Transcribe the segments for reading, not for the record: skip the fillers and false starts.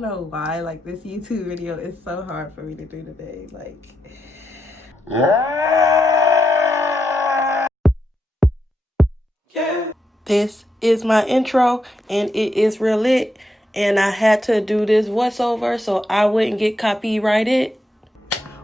don't know why, like, this YouTube video is so hard for me to do today. Like, yeah. This is my intro, and it is real lit, and I had to do this voiceover so I wouldn't get copyrighted.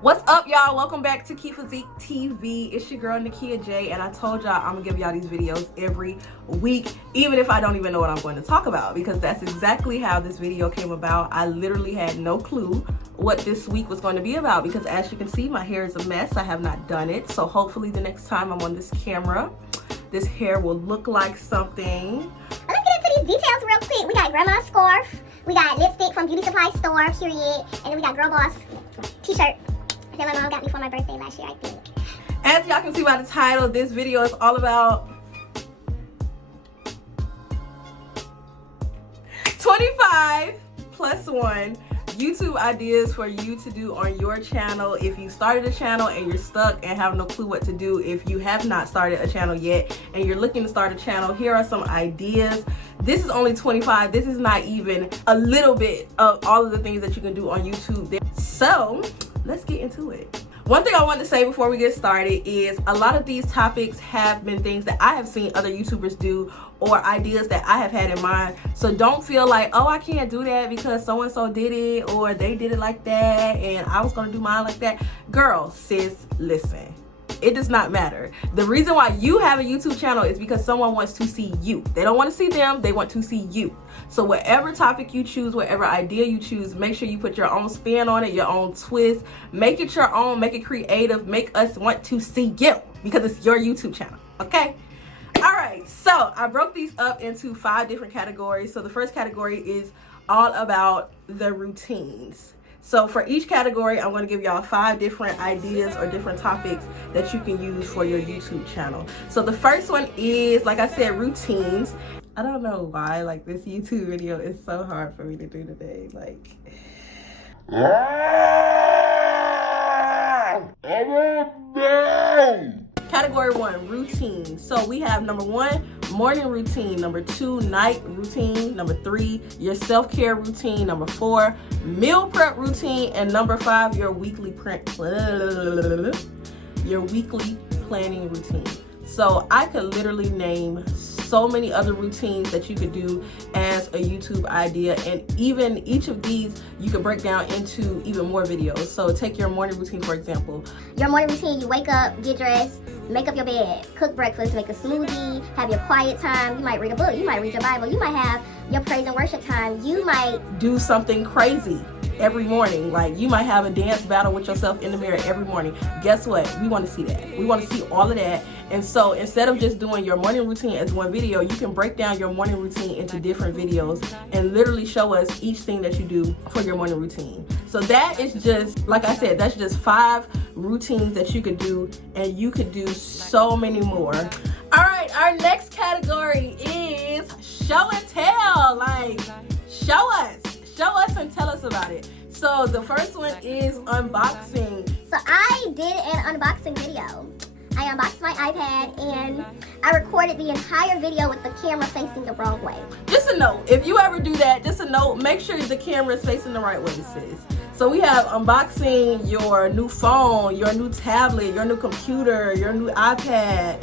What's up, y'all? Welcome back to Key Physique TV. It's your girl, Nakia J, and I told y'all I'm gonna give y'all these videos every week, even if I don't even know what I'm going to talk about, because that's exactly how this video came about. I literally had no clue what this week was going to be about, because as you can see, my hair is a mess. I have not done it, so hopefully the next time I'm on this camera, this hair will look like something. Let's get into these details real quick. We got grandma's scarf, we got lipstick from Beauty Supply Store, period, and then we got Girl Boss t-shirt that my mom got me for my birthday last year, I think. As y'all can see by the title, this video is all about 25 plus 1 YouTube ideas for you to do on your channel if you started a channel and you're stuck and have no clue what to do. If you have not started a channel yet and you're looking to start a channel, here are some ideas. This is only 25. This is not even a little bit of all of the things that you can do on YouTube. So let's get into it. One thing I want to say before we get started is a lot of these topics have been things that I have seen other YouTubers do, or ideas that I have had in mind. So don't feel like, oh, I can't do that because so-and-so did it, or they did it like that and I was gonna do mine like that. Girl, sis, listen. It does not matter. The reason why you have a YouTube channel is because someone wants to see you. They don't want to see them, they want to see you. So whatever topic you choose, whatever idea you choose, make sure you put your own spin on it, your own twist. Make it your own, make it creative, make us want to see you, because it's your YouTube channel, okay? All right, so I broke these up into 5 different categories. So the first category is all about the routines. So for each category, I'm going to give y'all 5 different ideas or different topics that you can use for your YouTube channel. So the first one is, like I said, routines. I don't know why, like, this YouTube video is so hard for me to do today. Like, Category 1, routine. So we have number 1, morning routine. Number 2, night routine. Number 3, your self-care routine. Number 4, meal prep routine. And number 5, your weekly planning routine. So I could literally name so many other routines that you could do as a YouTube idea, and even each of these you can break down into even more videos. So take your morning routine, for example. Your morning routine, you wake up, get dressed, make up your bed, cook breakfast, make a smoothie, have your quiet time. You might read a book, you might read your Bible, you might have your praise and worship time, you might do something crazy every morning. Like, you might have a dance battle with yourself in the mirror every morning. Guess what? We want to see that. We want to see all of that. And so instead of just doing your morning routine as one video, you can break down your morning routine into different videos and literally show us each thing that you do for your morning routine. So that is just, like I said, that's just 5 routines that you could do, and you could do so many more. All right, our next category is show and tell. Like, show us and tell us about it. So the first one is unboxing. So I did an unboxing video. I unboxed my iPad and I recorded the entire video with the camera facing the wrong way. Just a note, if you ever do that, just a note, make sure the camera is facing the right way, sis. So we have unboxing your new phone, your new tablet, your new computer, your new iPad.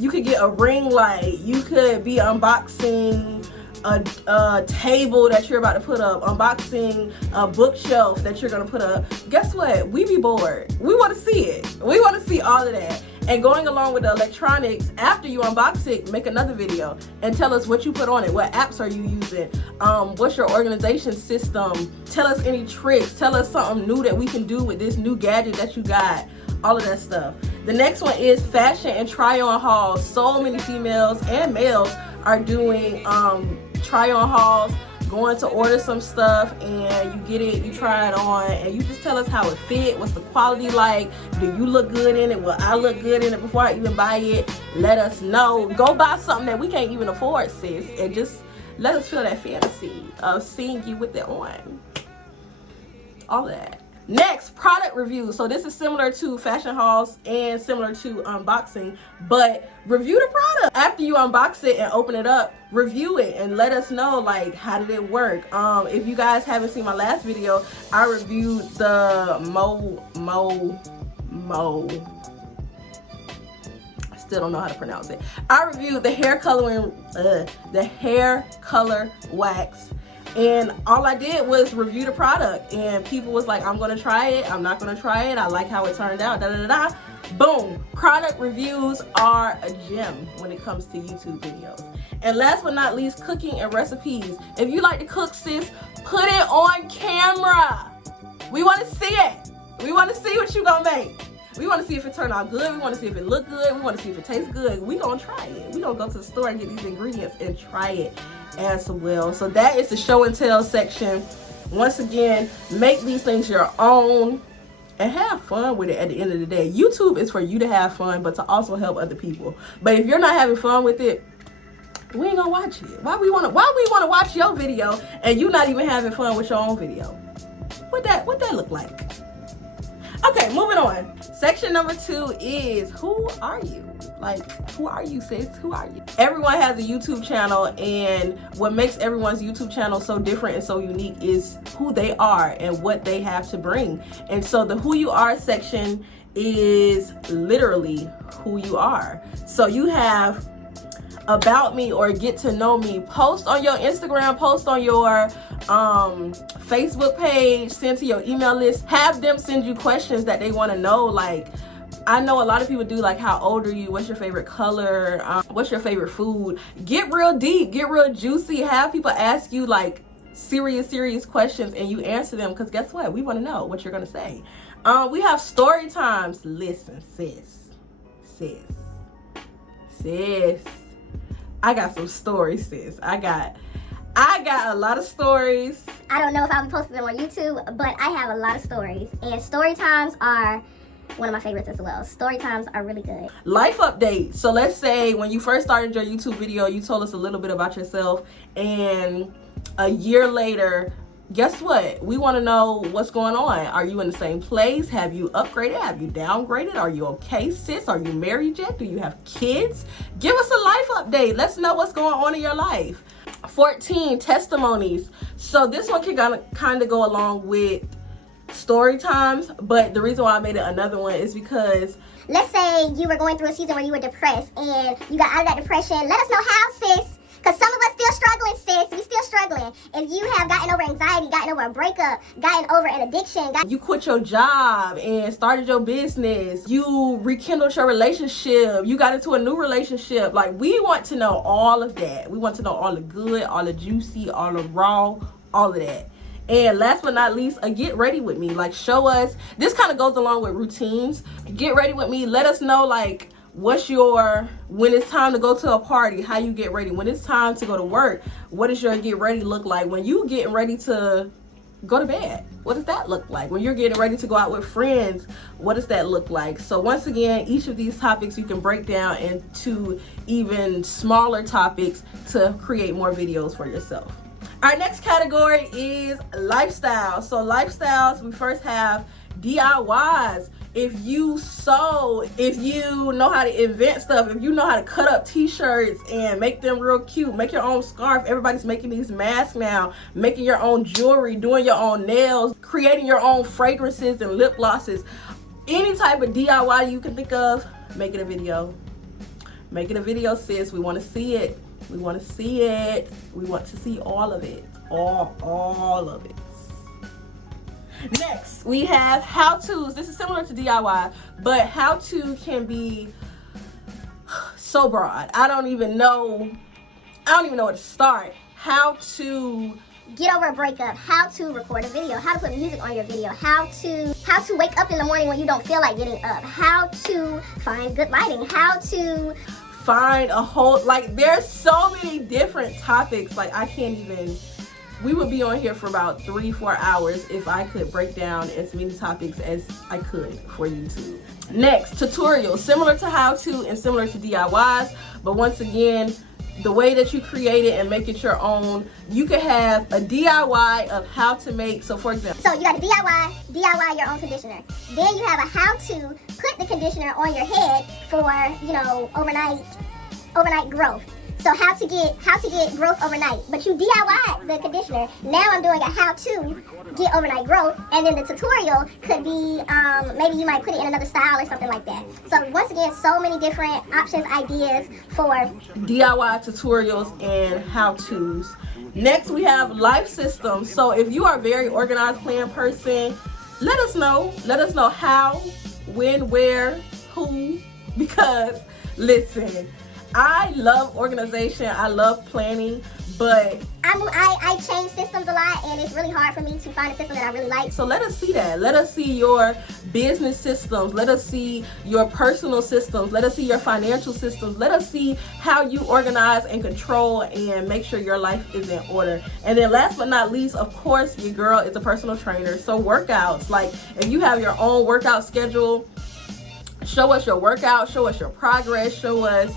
You could get a ring light. You could be unboxing a table that you're about to put up, unboxing a bookshelf that you're gonna put up. Guess what? We be bored. We want to see it. We want to see all of that. And going along with the electronics, after you unbox it, make another video and tell us what you put on it. What apps are you using? What's your organization system? Tell us any tricks. Tell us something new that we can do with this new gadget that you got. All of that stuff. The next one is fashion and try-on hauls. So many females and males are doing try-on hauls, going to order some stuff, and you get it, you try it on, and you just tell us how it fit, what's the quality like, do you look good in it, will I look good in it before I even buy it? Let us know. Go buy something that we can't even afford, sis, and just let us feel that fantasy of seeing you with it on. All that. Next, product reviews. So this is similar to fashion hauls and similar to unboxing, but review the product. After you unbox it and open it up, review it and let us know, like, how did it work. If you guys haven't seen my last video, I reviewed the still don't know how to pronounce it. I reviewed the hair color wax, and all I did was review the product, and people was like, I'm gonna try it, I'm not gonna try it, I like how it turned out, da da da da. Boom. Product reviews are a gem when it comes to YouTube videos. And last but not least, cooking and recipes. If you like to cook, sis, put it on camera. We want to see it. We want to see what you gonna make. We want to see if it turned out good. We want to see if it looked good. We want to see if it tastes good. We gonna try it. We gonna go to the store and get these ingredients and try it as well. So that is the show and tell section. Once again, make these things your own and have fun with it. At the end of the day, YouTube is for you to have fun, but to also help other people. But if you're not having fun with it, we ain't gonna watch it. Why we wanna watch your video and you not even having fun with your own video? What that look like? Okay, moving on. Section number 2 is, who are you? Like, who are you, sis? Who are you? Everyone has a YouTube channel, and what makes everyone's YouTube channel so different and so unique is who they are and what they have to bring. And so the who you are section is literally who you are. So you have about me or get to know me. Post on your Instagram, post on your Facebook page, send to your email list. Have them send you questions that they want to know. Like, I know a lot of people do, like, how old are you? What's your favorite color? What's your favorite food? Get real deep, get real juicy. Have people ask you, like, serious questions, and you answer them, because guess what? We want to know what you're going to say. We have story times. Listen, sis. I got some stories, sis. I got a lot of stories. I don't know if I'll be posting them on YouTube, but I have a lot of stories. And story times are one of my favorites as well. Story times are really good. Life update. So let's say when you first started your YouTube video, you told us a little bit about yourself, and a year later, guess what? We want to know what's going on. Are you in the same place? Have you upgraded? Have you downgraded? Are you okay, sis? Are you married yet? Do you have kids? Give us a life update. Let's know what's going on in your life. 14, testimonies. So this one can kind of go along with story times, but the reason why I made it another one is because, let's say you were going through a season where you were depressed and you got out of that depression. Let us know how, sis. Because some of us still struggling, sis. We still struggling. If you have gotten over anxiety, gotten over a breakup, gotten over an addiction, you quit your job and started your business, you rekindled your relationship, you got into a new relationship, like, we want to know all of that. We want to know all the good, all the juicy, all the raw, all of that. And last but not least, a get ready with me. Like, show us, this kind of goes along with routines. Get ready with me. Let us know, like, when it's time to go to a party, how you get ready. When it's time to go to work, what does your get ready look like? When you getting ready to go to bed, what does that look like? When you're getting ready to go out with friends, what does that look like? So once again, each of these topics you can break down into even smaller topics to create more videos for yourself. Our next category is lifestyle. So lifestyles, we first have DIYs. If you sew, if you know how to invent stuff, if you know how to cut up t-shirts and make them real cute, make your own scarf. Everybody's making these masks now, making your own jewelry, doing your own nails, creating your own fragrances and lip glosses. Any type of DIY you can think of, make it a video. Make it a video, sis. We want to see it. We want to see it. We want to see all of it. All of it. Next, we have how-tos. This is similar to DIY, but how-to can be so broad. I don't even know where to start. How to get over a breakup, how to record a video, how to put music on your video, how to wake up in the morning when you don't feel like getting up, how to find good lighting, how to find a whole, like, there's so many different topics. Like, I can't even, we would be on here for about 3-4 hours if I could break down as many topics as I could for YouTube. Next, tutorials, similar to how to and similar to DIYs, but once again, the way that you create it and make it your own. You can have a DIY of how to make, so for example. So you got a DIY your own conditioner. Then you have a how to put the conditioner on your head for, you know, overnight growth. So how to get growth overnight. But you DIY the conditioner. Now I'm doing a how to get overnight growth. And then the tutorial could be, maybe you might put it in another style or something like that. So once again, so many different options, ideas for DIY tutorials and how-tos. Next, we have life systems. So if you are a very organized, planned person, let us know. Let us know how, when, where, who, because listen, I love organization, I love planning, but I change systems a lot, and it's really hard for me to find a system that I really like. So let us see that. Let us see your business systems. Let us see your personal systems. Let us see your financial systems. Let us see how you organize and control and make sure your life is in order. And then last but not least, of course, your girl is a personal trainer. So workouts, like if you have your own workout schedule, show us your workout, show us your progress, show us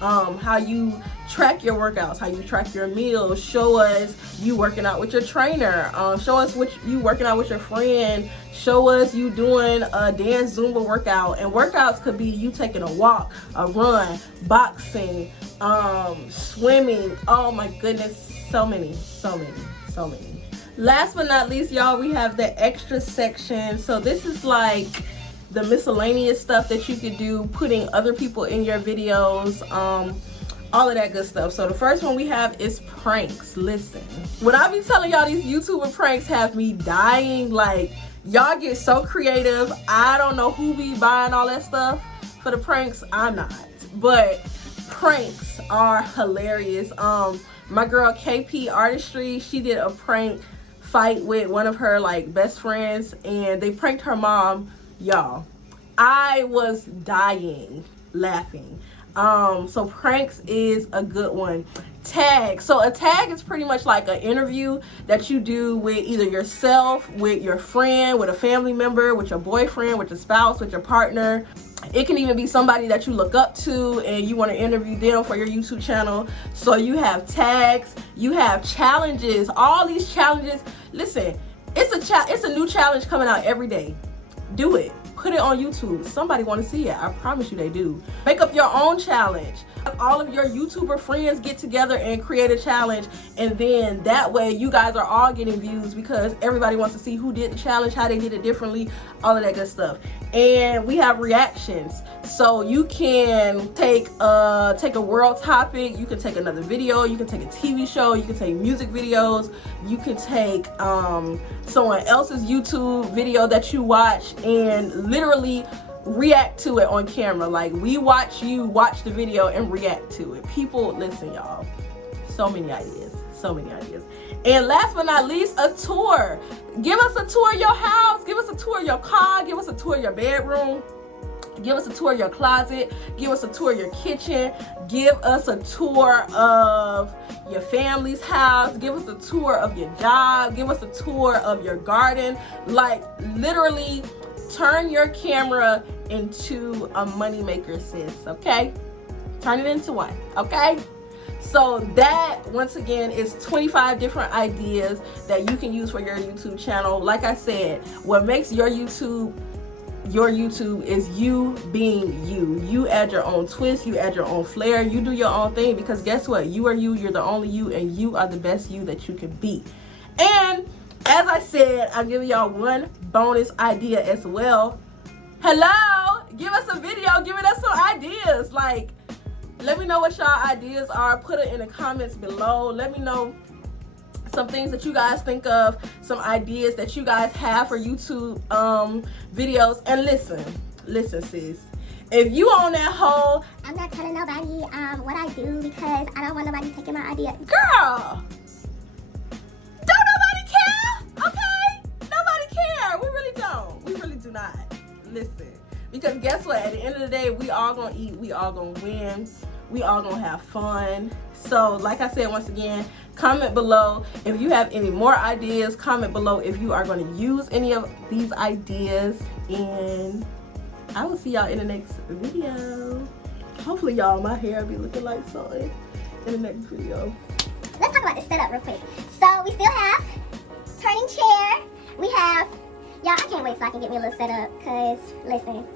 how you track your workouts, how you track your meals, show us you working out with your trainer, show us what you working out with your friend, show us you doing a dance Zumba workout. And workouts could be you taking a walk, a run, boxing, swimming. Oh my goodness, so many. Last but not least, y'all, we have the extra section. So this is like the miscellaneous stuff that you could do, putting other people in your videos, all of that good stuff. So the first one we have is pranks. Listen, when I be telling y'all these YouTuber pranks have me dying, like y'all get so creative. I don't know who be buying all that stuff for the pranks. I'm not, but pranks are hilarious. My girl KP Artistry, she did a prank fight with one of her like best friends, and they pranked her mom. Y'all, I was dying laughing. So pranks is a good one. Tag. So a tag is pretty much like an interview that you do with either yourself, with your friend, with a family member, with your boyfriend, with your spouse, with your partner. It can even be somebody that you look up to and you want to interview them for your YouTube channel. So you have tags, you have challenges, all these challenges. Listen, it's a new challenge coming out every day. Do it. Put it on YouTube. Somebody want to see it. I promise you they do. Make up your own challenge. All of your YouTuber friends get together and create a challenge, and then that way you guys are all getting views because everybody wants to see who did the challenge, how they did it differently, all of that good stuff. And we have reactions. So you can take a world topic, you can take another video, you can take a TV show, you can take music videos, you can take someone else's YouTube video that you watch and literally react to it on camera. Like we watch you watch the video and react to it. People, listen y'all, so many ideas. And last but not least, a tour. Give us a tour of your house, give us a tour of your car, give us a tour of your bedroom, give us a tour of your closet, give us a tour of your kitchen, give us a tour of your family's house, give us a tour of your job, give us a tour of your garden. Like literally turn your camera into a money maker, sis. Okay, turn it into one. Okay, so that once again is 25 different ideas that you can use for your YouTube channel. Like I said, what makes your YouTube is you being you. You add your own twist, you add your own flair, you do your own thing, because guess what? You are you, you're the only you, and you are the best you that you can be. And as I said, I'm giving y'all one bonus idea as well. Hello, give us a video, giving us some ideas. Like, let me know what y'all ideas are. Put it in the comments below. Let me know some things that you guys think of, some ideas that you guys have for YouTube videos. And listen sis, if you on that whole I'm not telling nobody what I do because I don't want nobody taking my idea. Girl, don't nobody care, okay? Nobody care. We really don't. We really do not. Listen, because guess what? At the end of the day, we all gonna eat, we all gonna win, we all gonna have fun. So like I said, once again, comment below if you have any more ideas. Comment below if you are going to use any of these ideas, and I will see y'all in the next video. Hopefully y'all, my hair be looking like something. in the next video. Let's talk about the setup real quick. So we still have turning chair. We have, y'all, I can't wait so I can get me a little setup. Cause listen,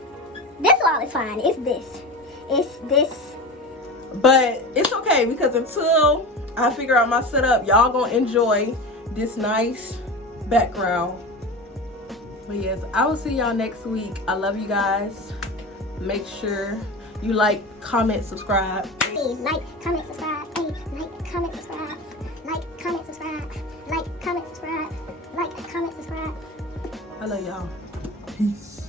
this wall is fine. It's this. It's this. But it's okay because until I figure out my setup, y'all gonna enjoy this nice background. But yes, I will see y'all next week. I love you guys. Make sure you like, comment, subscribe. Hey, like, comment, subscribe. Hey, like, comment, subscribe. Like, comment, subscribe. Like, comment, subscribe. Like, comment, subscribe. I love y'all. Peace.